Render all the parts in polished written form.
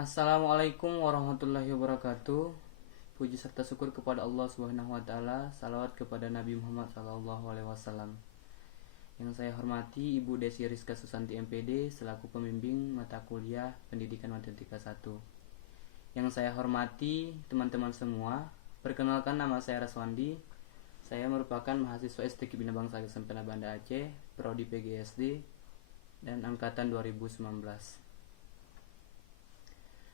Assalamualaikum warahmatullahi wabarakatuh. Puji serta syukur kepada Allah Subhanahu wa taala, salawat kepada Nabi Muhammad sallallahu alaihi wasallam. Yang saya hormati Ibu Desi Rizka Susanti MPD selaku pembimbing mata kuliah Pendidikan Matematika 1. Yang saya hormati teman-teman semua, perkenalkan nama saya Raswandi. Saya merupakan mahasiswa STQ Bina Bangsa Sempena Banda Aceh, prodi PGSD dan angkatan 2019.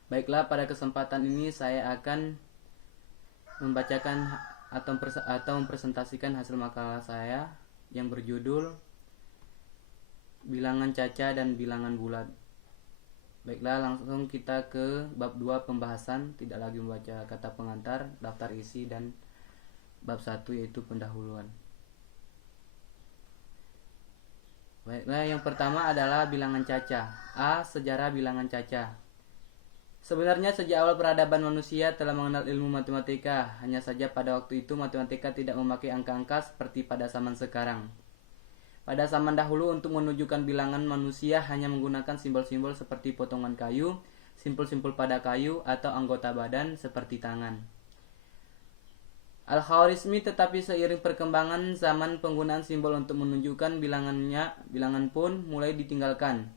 Baiklah, pada kesempatan ini saya akan membacakan atau mempresentasikan hasil makalah saya yang berjudul Bilangan Caca dan Bilangan Bulat. Baiklah, langsung kita ke bab 2 pembahasan, tidak lagi membaca kata pengantar, daftar isi, dan bab 1 yaitu pendahuluan. Baiklah, yang pertama adalah bilangan caca. A. Sejarah bilangan caca. Sebenarnya sejak awal peradaban manusia telah mengenal ilmu matematika, hanya saja pada waktu itu matematika tidak memakai angka-angka seperti pada zaman sekarang. Pada zaman dahulu untuk menunjukkan bilangan manusia hanya menggunakan simbol-simbol seperti potongan kayu, simpul-simpul pada kayu, atau anggota badan seperti tangan. Al-Khawarizmi tetapi seiring perkembangan zaman penggunaan simbol untuk menunjukkan bilangan pun mulai ditinggalkan.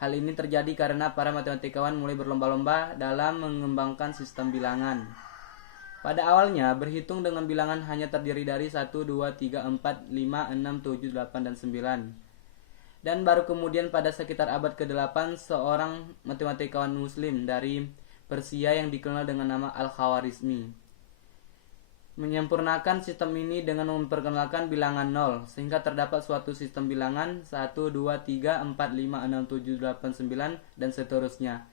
Hal ini terjadi karena para matematikawan mulai berlomba-lomba dalam mengembangkan sistem bilangan. Pada awalnya, berhitung dengan bilangan hanya terdiri dari 1, 2, 3, 4, 5, 6, 7, 8, dan 9. Dan baru kemudian pada sekitar abad ke-8, seorang matematikawan muslim dari Persia yang dikenal dengan nama Al-Khawarizmi menyempurnakan sistem ini dengan memperkenalkan bilangan 0, sehingga terdapat suatu sistem bilangan 1, 2, 3, 4, 5, 6, 7, 8, 9, dan seterusnya,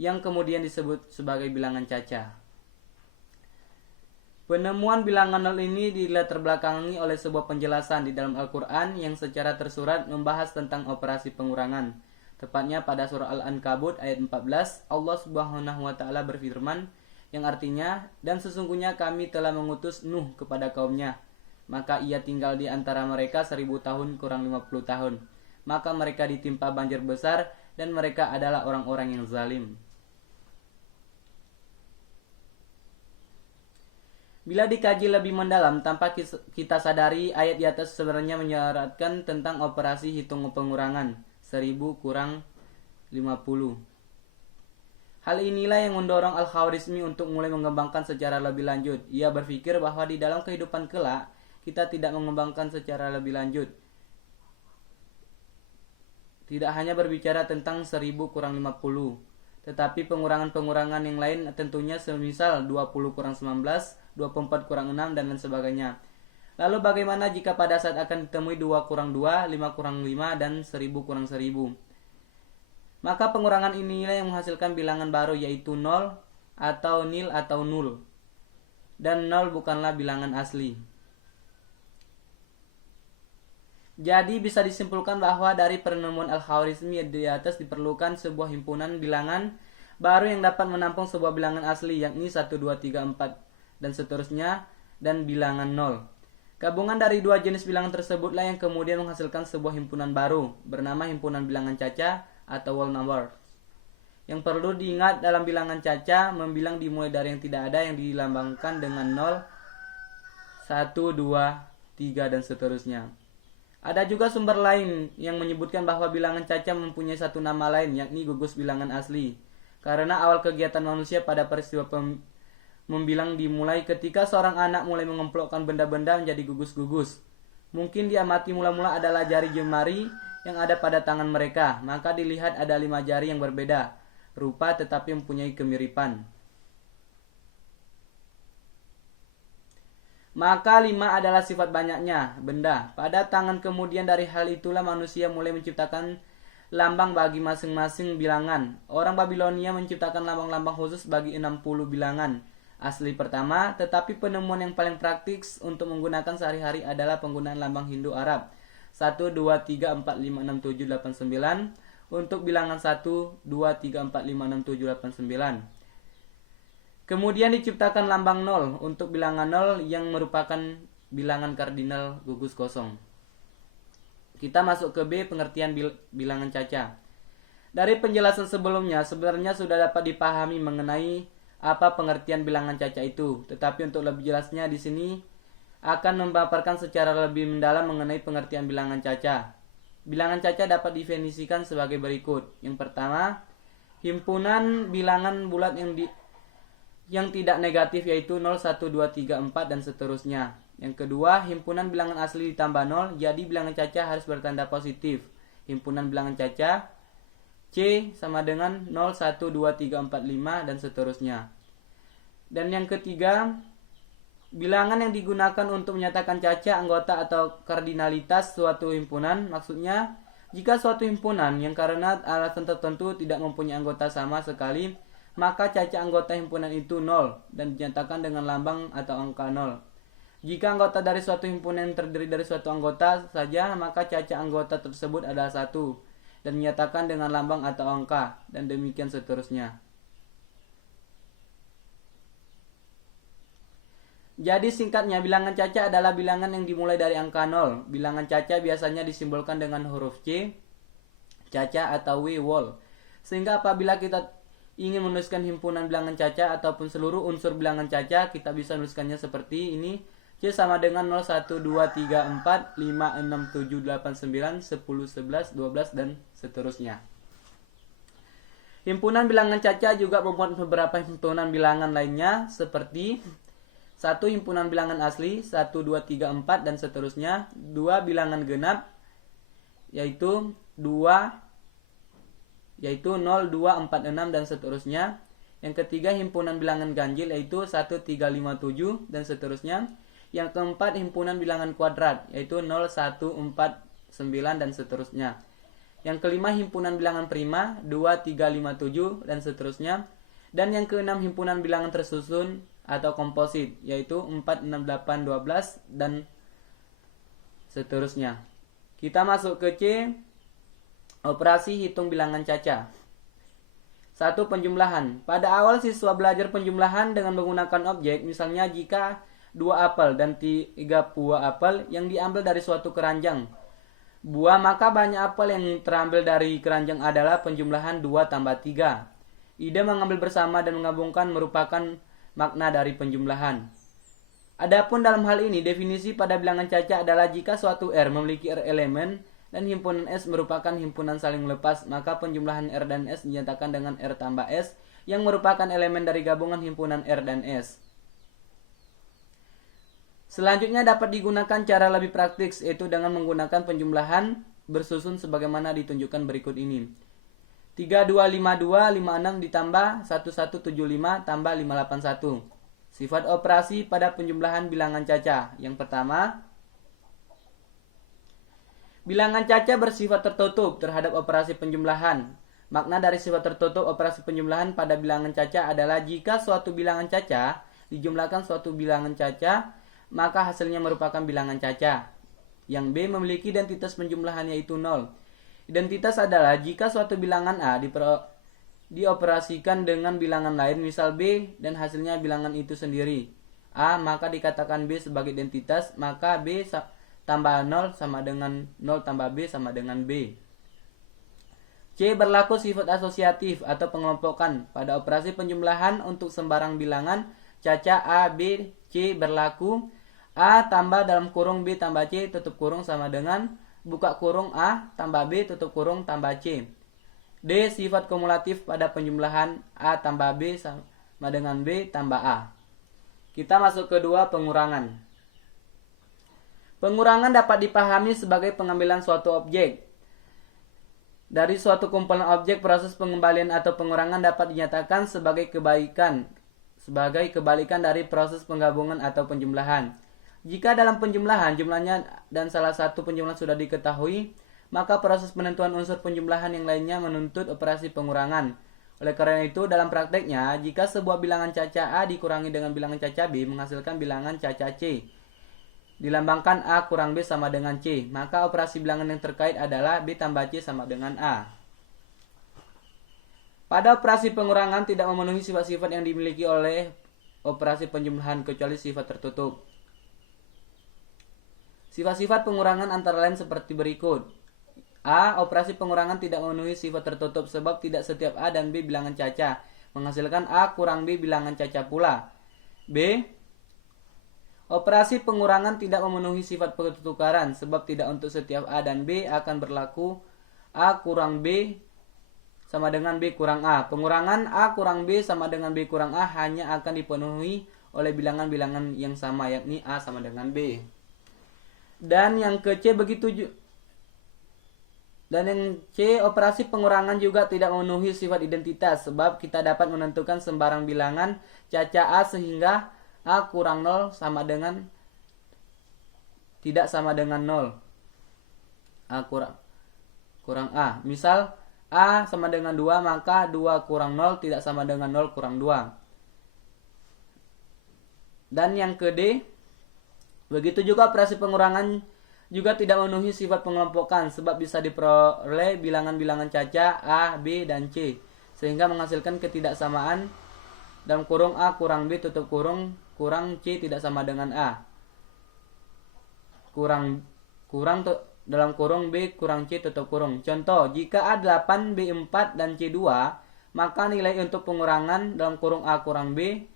yang kemudian disebut sebagai bilangan caca. Penemuan bilangan 0 ini dilatar belakangi oleh sebuah penjelasan di dalam Al-Quran yang secara tersurat membahas tentang operasi pengurangan. Tepatnya pada surah Al-Ankabut ayat 14, Allah Subhanahu wa taala berfirman, yang artinya, dan sesungguhnya kami telah mengutus Nuh kepada kaumnya, maka ia tinggal di antara mereka 1000 tahun kurang 50 tahun. Maka mereka ditimpa banjir besar dan mereka adalah orang-orang yang zalim. Bila dikaji lebih mendalam, tanpa kita sadari ayat di atas sebenarnya menyaratkan tentang operasi hitung pengurangan 1000 kurang 50. Hal inilah yang mendorong Al-Khawarizmi untuk mulai mengembangkan secara lebih lanjut. Ia berpikir bahwa di dalam kehidupan kelak, kita tidak mengembangkan secara lebih lanjut. Tidak hanya berbicara tentang 1000 kurang 50, tetapi pengurangan-pengurangan yang lain tentunya semisal 20 kurang 19, 24 kurang 6, dan lain sebagainya. Lalu bagaimana jika pada saat akan ditemui 2 kurang 2, 5 kurang 5, dan 1000 kurang 1000? Maka pengurangan inilah yang menghasilkan bilangan baru, yaitu 0 atau nil atau nul. Dan 0 bukanlah bilangan asli. Jadi bisa disimpulkan bahwa dari penemuan Al-Khawarizmi di atas diperlukan sebuah himpunan bilangan baru yang dapat menampung sebuah bilangan asli, yakni 1, 2, 3, 4, dan seterusnya, dan bilangan 0. Gabungan dari dua jenis bilangan tersebutlah yang kemudian menghasilkan sebuah himpunan baru, bernama himpunan bilangan caca atau whole number. Yang perlu diingat dalam bilangan caca, membilang dimulai dari yang tidak ada yang dilambangkan dengan 0, 1, 2, 3, dan seterusnya. Ada juga sumber lain yang menyebutkan bahwa bilangan caca mempunyai satu nama lain, yakni gugus bilangan asli. Karena awal kegiatan manusia pada peristiwa membilang dimulai ketika seorang anak mulai mengemplokkan benda-benda menjadi gugus-gugus. Mungkin diamati mula-mula adalah jari jemari yang ada pada tangan mereka, maka dilihat ada 5 jari yang berbeda rupa tetapi mempunyai kemiripan. Maka 5 adalah sifat banyaknya benda pada tangan. Kemudian dari hal itulah manusia mulai menciptakan lambang bagi masing-masing bilangan. Orang Babilonia menciptakan lambang-lambang khusus bagi 60 bilangan asli pertama, tetapi penemuan yang paling praktis untuk menggunakan sehari-hari adalah penggunaan lambang Hindu Arab 1, 2, 3, 4, 5, 6, 7, 8, 9 untuk bilangan 1, 2, 3, 4, 5, 6, 7, 8, 9. Kemudian diciptakan lambang 0 untuk bilangan 0 yang merupakan bilangan kardinal gugus kosong. Kita masuk ke B, pengertian bilangan caca. Dari penjelasan sebelumnya, sebenarnya sudah dapat dipahami mengenai apa pengertian bilangan caca itu. Tetapi untuk lebih jelasnya di sini akan memaparkan secara lebih mendalam mengenai pengertian bilangan caca. Bilangan caca dapat didefinisikan sebagai berikut. Yang pertama, himpunan bilangan bulat yang tidak negatif yaitu 0, 1, 2, 3, 4 dan seterusnya. Yang kedua, himpunan bilangan asli ditambah 0, jadi bilangan caca harus bertanda positif. Himpunan bilangan caca C sama dengan 0, 1, 2, 3, 4, 5 dan seterusnya. Dan yang ketiga, bilangan yang digunakan untuk menyatakan caca, anggota atau kardinalitas suatu himpunan. Maksudnya, jika suatu himpunan yang karena alasan tertentu tidak mempunyai anggota sama sekali, maka caca anggota himpunan itu 0 dan dinyatakan dengan lambang atau angka 0. Jika anggota dari suatu himpunan terdiri dari suatu anggota saja, maka caca anggota tersebut adalah 1 dan dinyatakan dengan lambang atau angka, dan demikian seterusnya. Jadi singkatnya, bilangan caca adalah bilangan yang dimulai dari angka 0. Bilangan caca biasanya disimbolkan dengan huruf C, caca atau W, wol. Sehingga apabila kita ingin menuliskan himpunan bilangan caca ataupun seluruh unsur bilangan caca, kita bisa menuliskannya seperti ini. C sama dengan 0, 1, 2, 3, 4, 5, 6, 7, 8, 9, 10, 11, 12, dan seterusnya. Himpunan bilangan caca juga memuat beberapa himpunan bilangan lainnya seperti 1 himpunan bilangan asli, 1, 2, 3, 4 dan seterusnya. 2 bilangan genap yaitu 0, 2, 4, 6 dan seterusnya. Yang ketiga himpunan bilangan ganjil yaitu 1, 3, 5, 7 dan seterusnya. Yang keempat himpunan bilangan kuadrat yaitu 0, 1, 4, 9 dan seterusnya. Yang kelima himpunan bilangan prima 2, 3, 5, 7 dan seterusnya. Dan yang keenam himpunan bilangan tersusun atau komposit yaitu 4, 6, 8, 12 dan seterusnya. Kita masuk ke C, operasi hitung bilangan caca. 1. Penjumlahan. Pada awal siswa belajar penjumlahan dengan menggunakan objek, misalnya jika 2 apel dan 3 buah apel yang diambil dari suatu keranjang buah, maka banyak apel yang terambil dari keranjang adalah penjumlahan 2 tambah 3. Ide mengambil bersama dan menggabungkan merupakan makna dari penjumlahan. Adapun dalam hal ini, definisi pada bilangan caca adalah jika suatu R memiliki R elemen dan himpunan S merupakan himpunan saling lepas, maka penjumlahan R dan S dinyatakan dengan R tambah S yang merupakan elemen dari gabungan himpunan R dan S. Selanjutnya dapat digunakan cara lebih praktis, yaitu dengan menggunakan penjumlahan bersusun sebagaimana ditunjukkan berikut ini. 3252 56 ditambah 1175 tambah 581. Sifat operasi pada penjumlahan bilangan caca. Yang pertama, bilangan caca bersifat tertutup terhadap operasi penjumlahan. Makna dari sifat tertutup operasi penjumlahan pada bilangan caca adalah jika suatu bilangan caca dijumlahkan suatu bilangan caca, maka hasilnya merupakan bilangan caca. Yang B memiliki identitas penjumlahan yaitu 0. Identitas adalah jika suatu bilangan A dioperasikan dengan bilangan lain, misal B, dan hasilnya bilangan itu sendiri A, maka dikatakan B sebagai identitas, maka B tambah 0 sama dengan 0 tambah B sama dengan B. C. Berlaku sifat asosiatif atau pengelompokan. Pada operasi penjumlahan untuk sembarang bilangan caca A, B, C berlaku A tambah dalam kurung B tambah C tutup kurung sama dengan buka kurung A tambah B tutup kurung tambah C. D. Sifat kumulatif pada penjumlahan A tambah B sama dengan B tambah A. Kita masuk ke 2, pengurangan. Pengurangan dapat dipahami sebagai pengambilan suatu objek. Dari suatu kumpulan objek, proses pengembalian atau pengurangan dapat dinyatakan sebagai kebalikan dari proses penggabungan atau penjumlahan. Jika dalam penjumlahan jumlahnya dan salah satu penjumlahan sudah diketahui, maka proses penentuan unsur penjumlahan yang lainnya menuntut operasi pengurangan. Oleh karena itu, dalam prakteknya, jika sebuah bilangan caca A dikurangi dengan bilangan caca B menghasilkan bilangan caca C, dilambangkan A kurang B sama dengan C, maka operasi bilangan yang terkait adalah B tambah C sama dengan A. Pada operasi pengurangan tidak memenuhi sifat-sifat yang dimiliki oleh operasi penjumlahan kecuali sifat tertutup. Sifat-sifat pengurangan antara lain seperti berikut. A. Operasi pengurangan tidak memenuhi sifat tertutup sebab tidak setiap A dan B bilangan caca, menghasilkan A kurang B bilangan caca pula. B. Operasi pengurangan tidak memenuhi sifat pertukaran sebab tidak untuk setiap A dan B akan berlaku A kurang B sama dengan B kurang A. Pengurangan A kurang B sama dengan B kurang A hanya akan dipenuhi oleh bilangan-bilangan yang sama, yakni A sama dengan B. Dan yang ke C operasi pengurangan juga tidak memenuhi sifat identitas sebab kita dapat menentukan sembarang bilangan caca A sehingga A kurang 0 sama dengan tidak sama dengan 0. A kurang A. Misal A sama dengan 2, maka 2 kurang 0 tidak sama dengan 0 kurang 2. Dan yang ke D, begitu juga operasi pengurangan juga tidak memenuhi sifat pengelompokan sebab bisa diperoleh bilangan-bilangan caca A, B, dan C sehingga menghasilkan ketidaksamaan dalam kurung A kurang B tutup kurung C tidak sama dengan A dalam kurung B kurang C tutup kurung. Contoh, jika A8, B4, dan C2, maka nilai untuk pengurangan dalam kurung A kurang B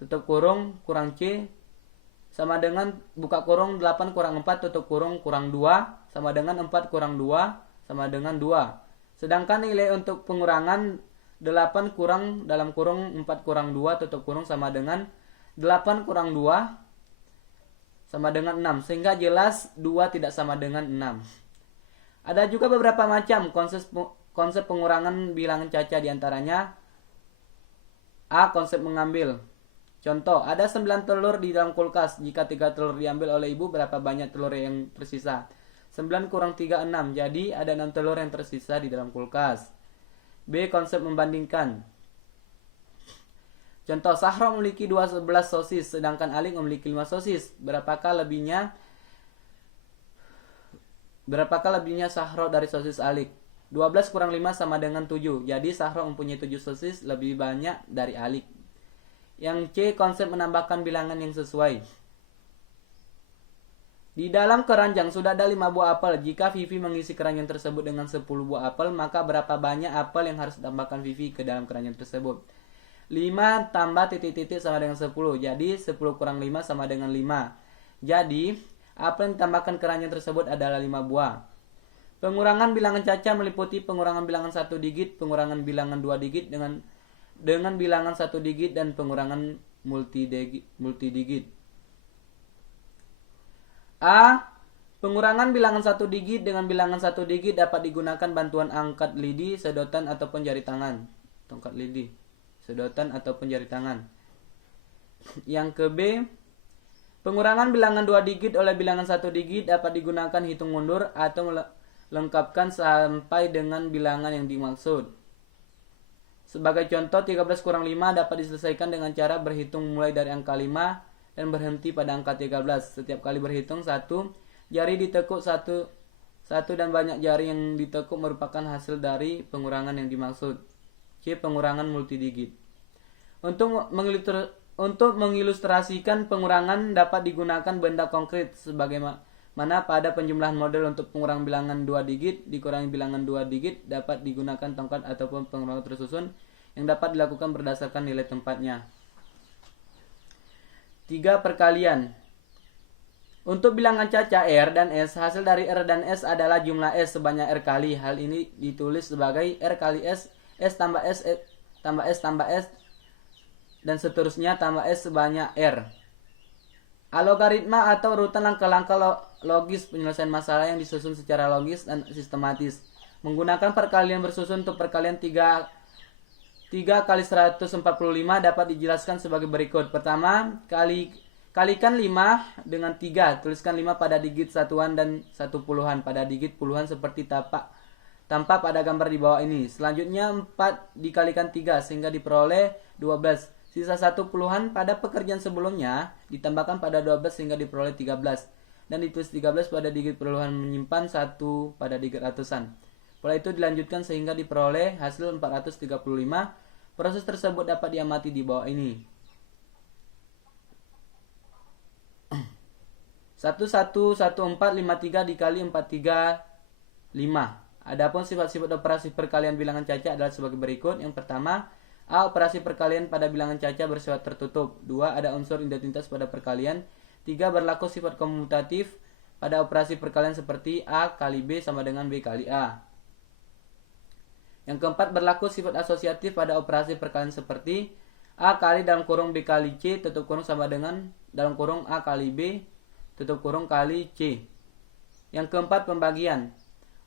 tutup kurung C sama dengan buka kurung 8 kurang 4 tutup kurung 2 sama dengan 4 kurang 2 sama dengan 2. Sedangkan nilai untuk pengurangan 8 kurang dalam kurung 4 kurang 2 tutup kurung sama dengan 8 kurang 2 sama dengan 6, sehingga jelas 2 tidak sama dengan 6. Ada juga beberapa macam konsep pengurangan bilangan caca, diantaranya A. Konsep mengambil. Contoh, ada 9 telur di dalam kulkas. Jika 3 telur diambil oleh ibu, berapa banyak telur yang tersisa? 9 kurang 3, 6. Jadi ada 6 telur yang tersisa di dalam kulkas. B. Konsep membandingkan. Contoh, Sahro memiliki 12 sosis, sedangkan Alik memiliki 5 sosis. Berapakah lebihnya Sahro dari sosis Alik? 12 kurang 5 sama dengan 7. Jadi Sahro mempunyai 7 sosis lebih banyak dari Alik. Yang C. Konsep menambahkan bilangan yang sesuai. Di dalam keranjang sudah ada 5 buah apel. Jika Vivi mengisi keranjang tersebut dengan 10 buah apel, maka berapa banyak apel yang harus ditambahkan Vivi ke dalam keranjang tersebut? 5 tambah titik-titik sama dengan 10. Jadi 10 kurang 5 sama dengan 5. Jadi apel yang ditambahkan keranjang tersebut adalah 5 buah. Pengurangan bilangan caca meliputi pengurangan bilangan 1 digit, pengurangan bilangan 2 digit dengan bilangan 1 digit, dan pengurangan multidigit. A. Pengurangan bilangan 1 digit dengan bilangan 1 digit dapat digunakan bantuan angkat lidi, sedotan ataupun jari tangan. Tongkat lidi, sedotan ataupun jari tangan. Yang ke B. Pengurangan bilangan 2 digit oleh bilangan 1 digit dapat digunakan hitung mundur atau melengkapkan sampai dengan bilangan yang dimaksud. Sebagai contoh, 13 kurang 5 dapat diselesaikan dengan cara berhitung mulai dari angka 5 dan berhenti pada angka 13. Setiap kali berhitung 1 jari ditekuk satu dan banyak jari yang ditekuk merupakan hasil dari pengurangan yang dimaksud. C. Pengurangan multidigit. Untuk mengilustrasikan pengurangan dapat digunakan benda konkret sebagaimana pada penjumlahan model. Untuk pengurangan bilangan 2 digit dikurangi bilangan 2 digit dapat digunakan tongkat ataupun pengurangan tersusun yang dapat dilakukan berdasarkan nilai tempatnya. 3 perkalian. Untuk bilangan caca R dan S, hasil dari R dan S adalah jumlah S sebanyak R kali. Hal ini ditulis sebagai R kali S, S tambah S, tambah S tambah S, dan seterusnya tambah S sebanyak R. Algoritma atau urutan langkah-langkah logis penyelesaian masalah yang disusun secara logis dan sistematis. Menggunakan perkalian bersusun untuk perkalian 3 kali 145 dapat dijelaskan sebagai berikut. Pertama, kalikan 5 dengan 3. Tuliskan 5 pada digit satuan dan 1 puluhan pada digit puluhan seperti tampak pada gambar di bawah ini. Selanjutnya 4 dikalikan 3 sehingga diperoleh 12. Sisa 1 puluhan pada pekerjaan sebelumnya ditambahkan pada 12 sehingga diperoleh 13. Dan ditulis 13 pada digit puluhan menyimpan 1 pada digit ratusan. Pola itu dilanjutkan sehingga diperoleh hasil 435. Proses tersebut dapat diamati di bawah ini. 111453 dikali 43 5. Adapun sifat-sifat operasi perkalian bilangan caca adalah sebagai berikut. Yang pertama, A. Operasi perkalian pada bilangan caca bersifat tertutup. 2. Ada unsur identitas pada perkalian. 3. Berlaku sifat komutatif pada operasi perkalian seperti A kali B sama dengan B kali A. Yang keempat, berlaku sifat asosiatif pada operasi perkalian seperti A kali dalam kurung B kali C tutup kurung sama dengan dalam kurung A kali B tutup kurung kali C. Yang keempat, pembagian.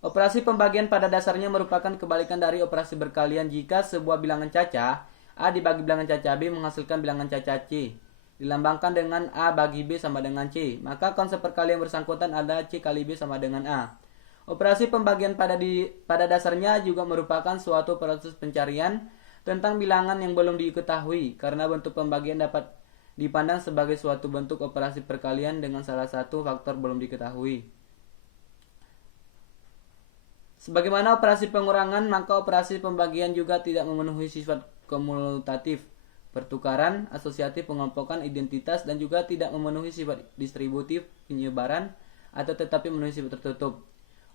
Operasi pembagian pada dasarnya merupakan kebalikan dari operasi berkalian jika sebuah bilangan caca A dibagi bilangan caca B menghasilkan bilangan caca C. Dilambangkan dengan A bagi B sama dengan C. Maka konsep perkalian bersangkutan ada C kali B sama dengan A. Operasi pembagian pada dasarnya juga merupakan suatu proses pencarian tentang bilangan yang belum diketahui karena bentuk pembagian dapat dipandang sebagai suatu bentuk operasi perkalian dengan salah satu faktor belum diketahui. Sebagaimana operasi pengurangan, maka operasi pembagian juga tidak memenuhi sifat komutatif, pertukaran, asosiatif, pengelompokan, identitas, dan juga tidak memenuhi sifat distributif, penyebaran, atau tetapi memenuhi sifat tertutup.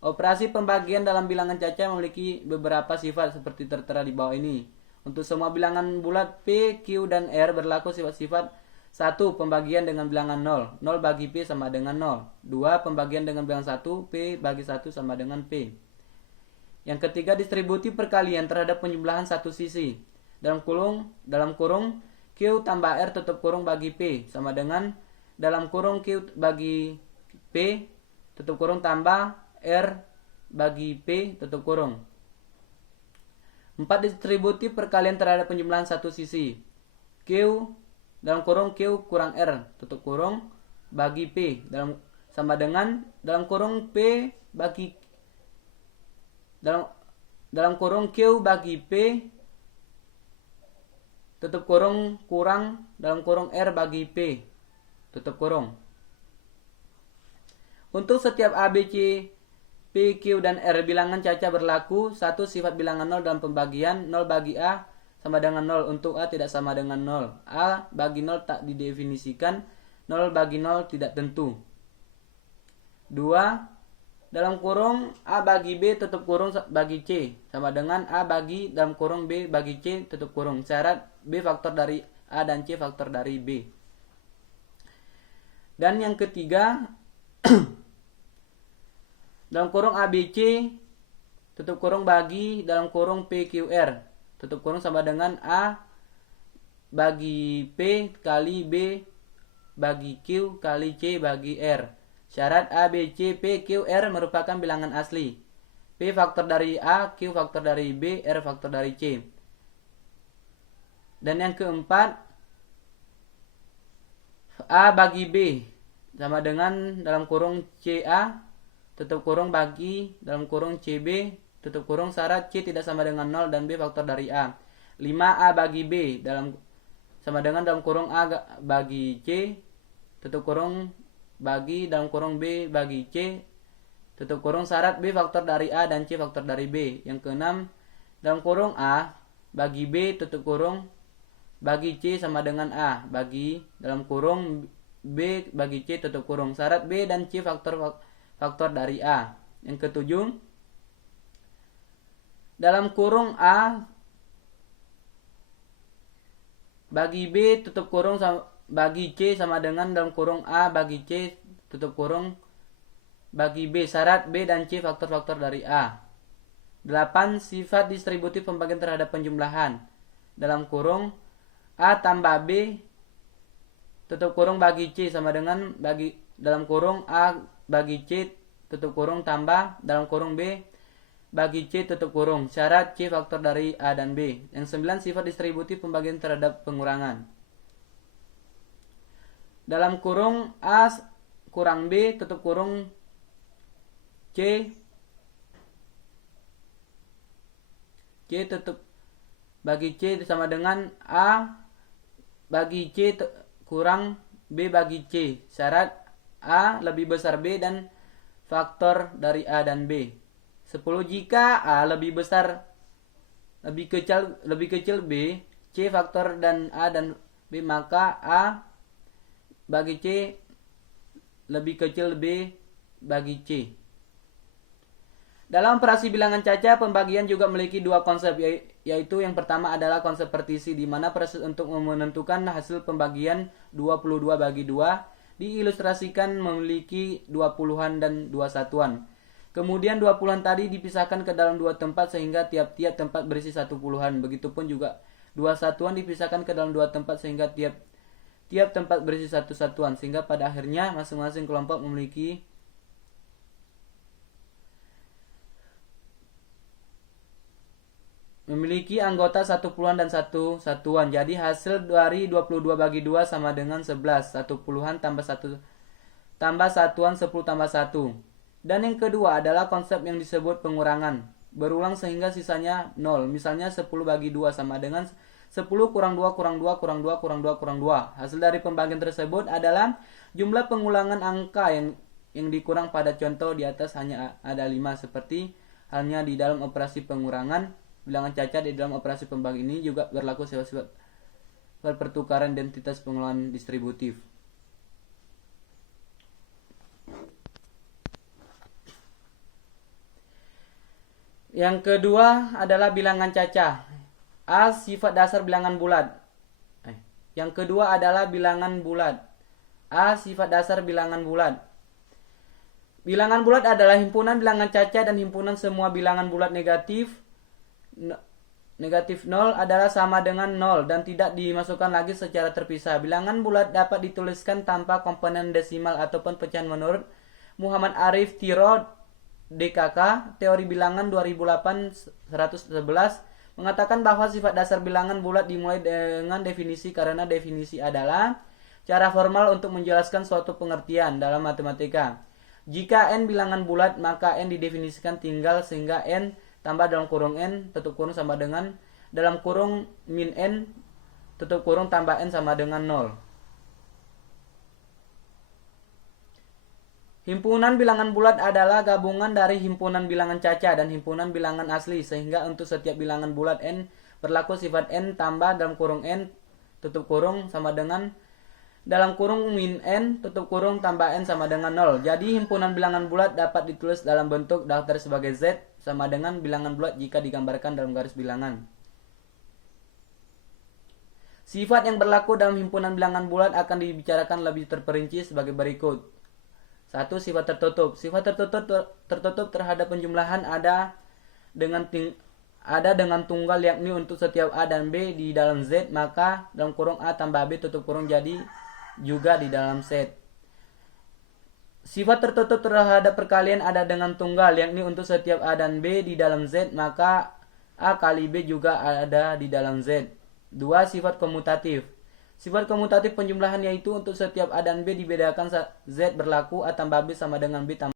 Operasi pembagian dalam bilangan caca memiliki beberapa sifat seperti tertera di bawah ini. Untuk semua bilangan bulat P, Q, dan R berlaku sifat-sifat 1. Pembagian dengan bilangan 0. 0 bagi P sama dengan 0. 2. Pembagian dengan bilangan 1. P bagi 1 sama dengan P. Yang ketiga, distributif perkalian terhadap penjumlahan satu sisi. Dalam kurung Q tambah R tutup kurung bagi P sama dengan dalam kurung Q bagi P tutup kurung tambah R bagi P tutup kurung. 4. Distributif perkalian terhadap penjumlahan satu sisi. Q dalam kurung Q kurang R tutup kurung bagi P sama dengan dalam kurung P bagi dalam kurung Q bagi P tutup kurung kurang dalam kurung R bagi P tutup kurung. Untuk setiap A, B, C, P, Q, dan R bilangan caca berlaku 1. Sifat bilangan 0 dalam pembagian. 0 bagi A sama dengan 0. Untuk A tidak sama dengan 0. A bagi 0 tak didefinisikan. 0 bagi 0 tidak tentu. 2. Dalam kurung A bagi B tutup kurung bagi C sama dengan A bagi dalam kurung B bagi C tutup kurung. Syarat B faktor dari A dan C faktor dari B. Dan yang ketiga, dalam kurung A B C tutup kurung bagi dalam kurung P Q R tutup kurung sama dengan A bagi P kali B bagi Q kali C bagi R. Syarat A, B, C, P, Q, R merupakan bilangan asli. P faktor dari A, Q faktor dari B, R faktor dari C. Dan yang keempat, A bagi B sama dengan dalam kurung CA tutup kurung bagi dalam kurung CB tutup kurung syarat C tidak sama dengan 0 dan B faktor dari A. 5. A bagi B sama dengan dalam kurung A bagi C tutup kurung bagi dalam kurung B bagi C tutup kurung syarat B faktor dari A dan C faktor dari B. Yang keenam, dalam kurung A bagi B tutup kurung bagi C sama dengan A bagi dalam kurung B bagi C tutup kurung syarat B dan C faktor dari A. Yang ketujuh, dalam kurung A bagi B tutup kurung bagi C sama dengan dalam kurung A bagi C tutup kurung bagi B syarat B dan C faktor-faktor dari A. 8. Sifat distributif pembagian terhadap penjumlahan. Dalam kurung A tambah B tutup kurung bagi C sama dengan bagi dalam kurung A bagi C tutup kurung tambah dalam kurung B bagi C tutup kurung syarat C faktor dari A dan B. Yang 9. Sifat distributif pembagian terhadap pengurangan. Dalam kurung A kurang B tutup kurung C tutup bagi C sama dengan A bagi C kurang B bagi C syarat A lebih besar B dan faktor dari A dan B. 10. Jika A lebih kecil B, C faktor dan A dan B, maka A bagi C lebih kecil B bagi C. Dalam operasi bilangan caca, pembagian juga memiliki dua konsep, yaitu yang pertama adalah konsep partisi, di mana proses untuk menentukan hasil pembagian 22 bagi 2 diilustrasikan memiliki 20-an dan 2 satuan. Kemudian 20-an tadi dipisahkan ke dalam 2 tempat sehingga tiap-tiap tempat berisi 1 puluhan. Begitupun juga 2 satuan dipisahkan ke dalam 2 tempat sehingga tiap tempat berisi 1 satuan, sehingga pada akhirnya masing-masing kelompok memiliki anggota 1 puluhan dan 1 satuan. Jadi hasil dari 22 bagi 2 sama dengan 11. 1 puluhan tambah 1 tambah satuan 10 tambah 1. Dan yang kedua adalah konsep yang disebut pengurangan. Berulang sehingga sisanya 0. Misalnya 10 bagi 2 sama dengan 10 kurang 2 kurang 2 kurang 2 kurang 2 kurang 2. Hasil dari pembagian tersebut adalah jumlah pengulangan angka yang dikurang pada contoh di atas hanya ada 5, seperti halnya di dalam operasi pengurangan bilangan cacat. Di dalam operasi pembagi ini juga berlaku sifat-sifat pertukaran identitas pengulangan distributif. Yang kedua adalah bilangan caca. A. Sifat dasar bilangan bulat. Yang kedua adalah bilangan bulat. A. Sifat dasar bilangan bulat. Bilangan bulat adalah himpunan bilangan caca dan himpunan semua bilangan bulat negatif 0 adalah sama dengan 0 dan tidak dimasukkan lagi secara terpisah. Bilangan bulat dapat dituliskan tanpa komponen desimal ataupun pecahan menurut Muhammad Arif Tiro DKK Teori Bilangan 2008-111 mengatakan bahwa sifat dasar bilangan bulat dimulai dengan definisi karena definisi adalah cara formal untuk menjelaskan suatu pengertian dalam matematika. Jika n bilangan bulat, maka n didefinisikan tinggal sehingga n tambah dalam kurung n tutup kurung sama dengan dalam kurung min n tutup kurung tambah n sama dengan 0. Himpunan bilangan bulat adalah gabungan dari himpunan bilangan caca dan himpunan bilangan asli, sehingga untuk setiap bilangan bulat n berlaku sifat n tambah dalam kurung n tutup kurung sama dengan dalam kurung min n tutup kurung tambah n sama dengan 0. Jadi himpunan bilangan bulat dapat ditulis dalam bentuk daftar sebagai Z sama dengan bilangan bulat jika digambarkan dalam garis bilangan. Sifat yang berlaku dalam himpunan bilangan bulat akan dibicarakan lebih terperinci sebagai berikut. 1. Sifat tertutup. Sifat tertutup terhadap penjumlahan ada dengan tunggal, yakni untuk setiap A dan B di dalam Z, maka dalam kurung A tambah B tutup kurung jadi juga di dalam set. Sifat tertutup terhadap perkalian ada dengan tunggal, yakni untuk setiap A dan B di dalam Z, maka A kali B juga ada di dalam Z. 2. Sifat komutatif. Sifat komutatif penjumlahan yaitu untuk setiap A dan B dibedakan Z berlaku A tambah B sama dengan B tambah